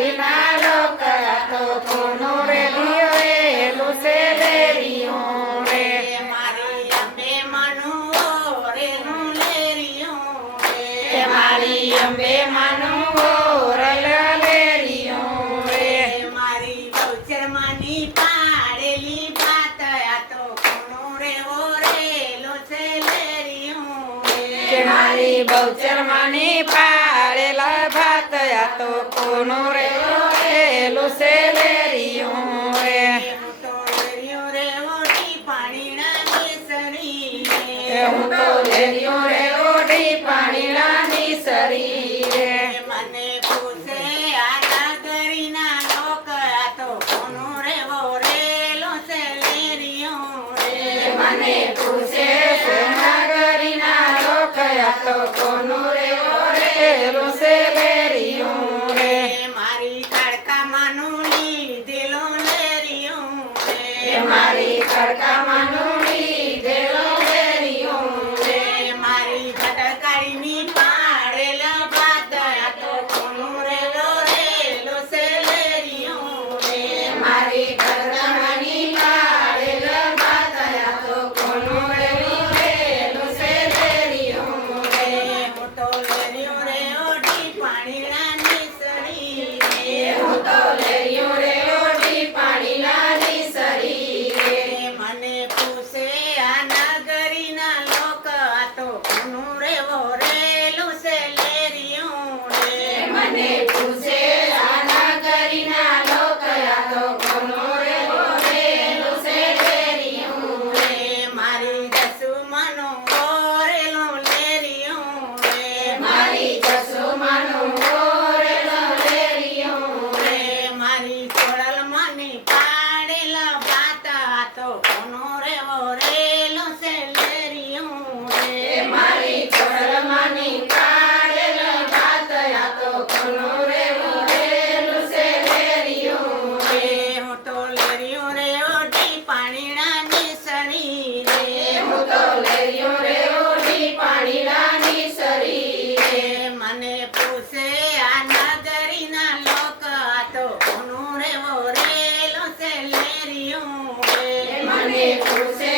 નગરીના લોક આ તો કોનું રે લિયોએલું છે લેરિયું રે. મારી અંબે માનું ઓરેલું લેરિયું રે. મારી અંબે માનું ઓરલ લેરિયું રે. મારી બહુચરમાની પાડેલી ભાત આ તો કોનું રે ઓરેલો છે લેરિયું રે. મારી બહુચરમાની પાડેલા ભાત આ તો કોનું રે ઓરેલું છે લેરિયું રે. હું તો લેરિયું રે ઓઢી પાણીના કેસરી રે. હું તો લેરિયું રે ઓઢી પાણીના નિસરી રે. મને પૂછે આ નગરીના લોક આ તો કોનું રે ઓરેલો છે લેરિયું રે. મને પૂછે છે નગરીના લોક આ તો કોનું રે ઓરેલું છે લેરિયું રે. મારી ખડકામાંનું લીધેલું લેરિયું રે. મારી ખડકામાંનું લીધેલું લેરિયું રે. મારી ભટકારીની પાડેલ ભાત આ તો કોનું રે ઓરેલો છે લેરિયું રે. મારી ખડકામાંની પાડેલ ભાત આ તો કોનું રે ઓરેલું છે લેરિયું રે. હું તો લેરિયું રે ઓઢી પાણીના નિસરી રે. હું તો લેરિયું રે ઓઢી પાણીના નિસરી રે. મને પૂછે આ નગરીના લોક આ તો કોનું રે ઓરેલું છે લેરિયું રે. મને પૂછે આ નગરીના લોક આ તો કોનું રે ઓરેલું છે લેરિયું રે. મારી દસુમાનું ઓરેલું લેરિયું રે. મારી જસુમાનું ઓરેલું લેરિયું રે. મારી ખોડલમાંની પાડેલ ભાત આ તો કોનું રે ઓરેલું છે લેરિયું રે. મારી ખોડલમાંની પાડેલ ભાત આ તો કોનું રે ઓરેલું છે લેરિયું રે. હું તો લેરિયું રે ઓઢી પાણીના નિસરી રે. હું તો લેરિયું રે ઓઢી પાણીના નિસરી રે. મને પૂછે આ નગરીના લોક આ તો કોનું રે ઓરેલું છે લેરિયું રે. મને પૂછે